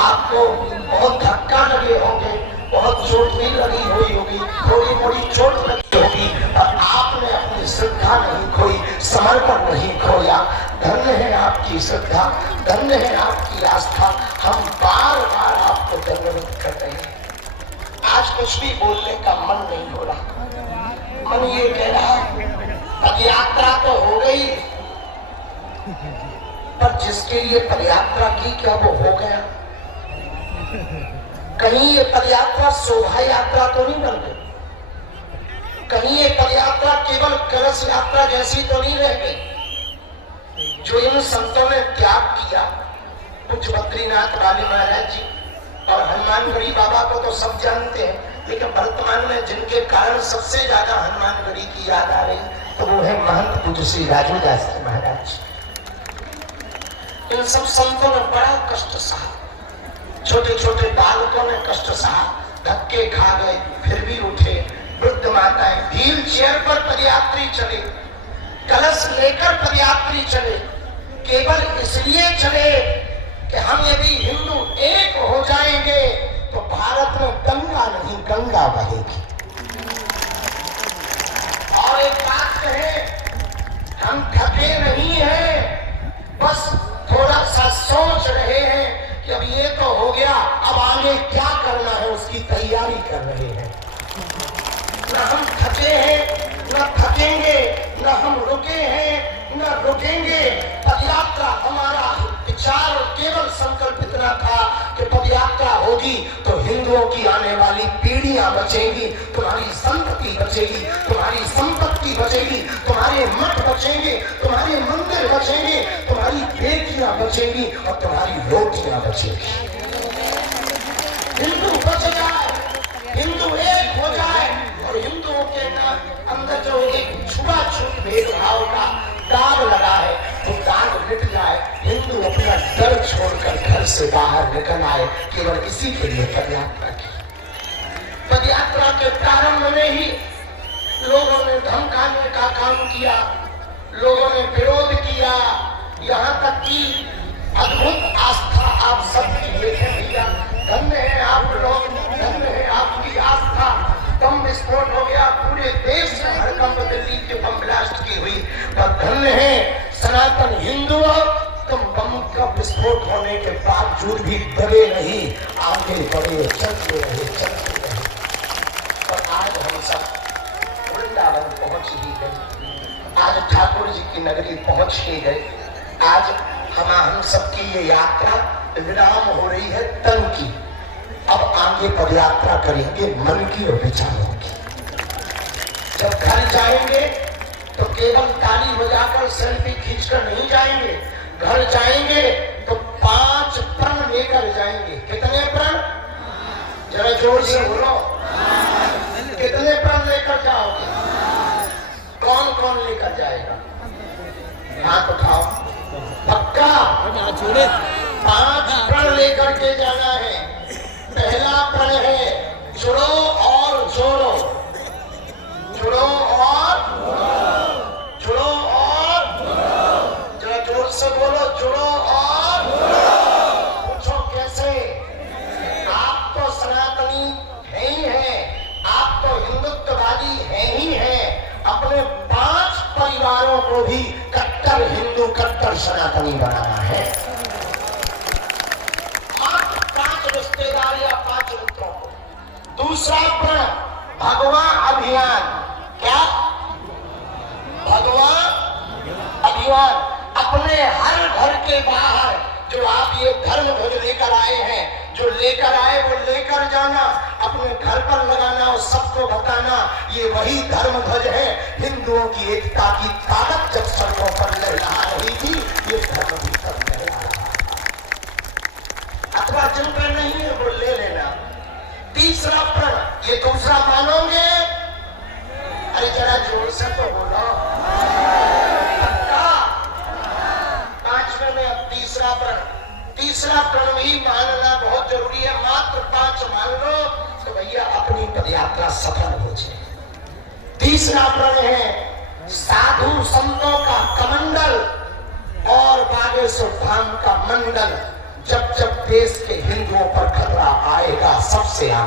आपको बहुत धक्का लगे होंगे, बहुत चोट भी लगी हुई होगी, थोड़ी मोड़ी चोट लगी होगी, पर आपने अपनी श्रद्धा नहीं खोई, समर्पण नहीं खोया। धन्य है आपकी श्रद्धा, धन्य है आपकी आस्था। हम बार बार आपको धन्यवाद कर रहे हैं। आज कुछ भी बोलने का मन नहीं हो रहा, मन ये कह रहा पद यात्रा तो हो गई, पर जिसके लिए पद यात्रा की क्या वो हो गया? कहीं ये पद यात्रा शोभा यात्रा तो नहीं बन गई? कहीं ये पद यात्रा केवल कलश यात्रा जैसी तो नहीं रह गई? जो इन संतों ने त्याग किया, कुछ बद्रीनाथ वाले महाराज जी और हनुमानगढ़ी बाबा को तो सब जानते हैं, लेकिन वर्तमान में जिनके कारण सबसे ज्यादा हनुमानगढ़ी की याद आ रही तो वो है महंत पूज्य श्री राजूदास जी महाराज। इन सब संतों ने बड़ा कष्ट सहा, छोटे छोटे बालकों ने कष्ट सहा, धक्के खा गए फिर भी उठे। वृद्ध माताएं व्हील चेयर पर पदयात्री चले, कलश लेकर पदयात्री चले, केवल इसलिए चले कि हम यदि हिंदू एक हो जाएंगे तो भारत में गंगा नहीं गंगा बहेगी। और एक बात कहे, हम थके नहीं हैं, बस थोड़ा सा सोच रहे हैं कि अब ये तो हो गया, अब आगे क्या करना है उसकी तैयारी कर रहे हैं। न हम थके हैं, न थकेंगे, न हम रुके हैं, न रुकेंगे। पदयात्रा हमारा विचार केवल संकल्प इतना था कि पदयात्रा होगी तो हिंदुओं की आने वाली पीढ़ियां बचेंगी, तुम्हारी संपत्ति बचेगी, तुम्हारी संपत्ति बचेगी, तुम्हारे मठ बचेंगे, तुम्हारे मंदिर बचेंगे, तुम्हारी बेटियां बचेंगी और तुम्हारी रोटियां बचेगी। हिंदू बच जाए, हिंदू एक हो जाए और हिंदुओं के अंदर जो एक छुआछूत भेदभाव का दाग लगा है वो दाग मिट जाए, हिंदू अपना डर छोड़कर घर से बाहर निकल आए। केवल इसी के लिए पदयात्रा की। पदयात्रा के प्रारंभ में ही लोगों ने धमकाने का काम किया, लोगों ने विरोध किया, यहाँ तक कि अद्भुत आस्था आप सबकी देखें भैया। धन्य है आप लोग, धन्य है आपकी आस्था। बम विस्फोट हो गया, पूरे देश में हड़कंप, दिल्ली के बम ब्लास्ट की हुई, पर धन्य है सनातन हिंदू, तुम बम का विस्फोट होने के बावजूद भी डरे नहीं, आगे बढ़े, चलते रहे। और आज हम सब वृंदावन पहुंच ही गए, आज ठाकुर जी की नगरी पहुंच ही गए। आज हम सबकी ये यात्रा विराम हो रही है तन की, अब आगे पदयात्रा करेंगे मन की और विचारों की। जब घर जाएंगे तो केवल ताली बजाकर सेल्फी खींचकर नहीं जाएंगे, घर जाएंगे तो 5 प्रण लेकर जाएंगे। कितने प्रण? जरा जोर से बोलो, कितने प्रण लेकर जाओगे? कौन कौन लेकर जाएगा? हाथ उठाओ। पक्का 5 प्रण लेकर के जाना है। पहला प्रण है जुड़ो और जोड़ो, जुड़ो और जुड़ो और जरा जोर से बोलो, जुड़ो और पूछो कैसे? आप तो सनातनी है ही है, आप तो हिंदुत्ववादी है ही है, अपने 5 परिवारों को भी कट्टर हिंदू कट्टर सनातनी बनाना है। 5 रिश्तेदार या 5 मित्रों को। दूसरा प्रण भगवा अभियान। क्या? भगवा अभियान। अपने हर घर के बाहर जो आप ये धर्म ध्वज लेकर आए हैं, जो लेकर आए वो लेकर जाना, अपने घर पर लगाना और सबको बताना ये वही धर्म ध्वज है। हिंदुओं की एकता की ताकत जब सड़कों पर लहरा रही थी, ये धर्म भी सब लहरा रहा। अथवा जिन पर नहीं है वो ले लेना। तीसरा प्रण, ये दूसरा मानोगे? अरे जरा जोर से तो बोलो। पक्का? 5वें में अब तीसरा प्रण। तीसरा प्रण भी मानना बहुत जरूरी है। मात्र 5 मान लो तो भैया अपनी पदयात्रा सफल हो जाए। तीसरा प्रण है साधु संतों का कमंडल और बागेश्वर धाम का मंडल। जब जब देश के हिंदुओं पर खतरा आएगा सबसे आगे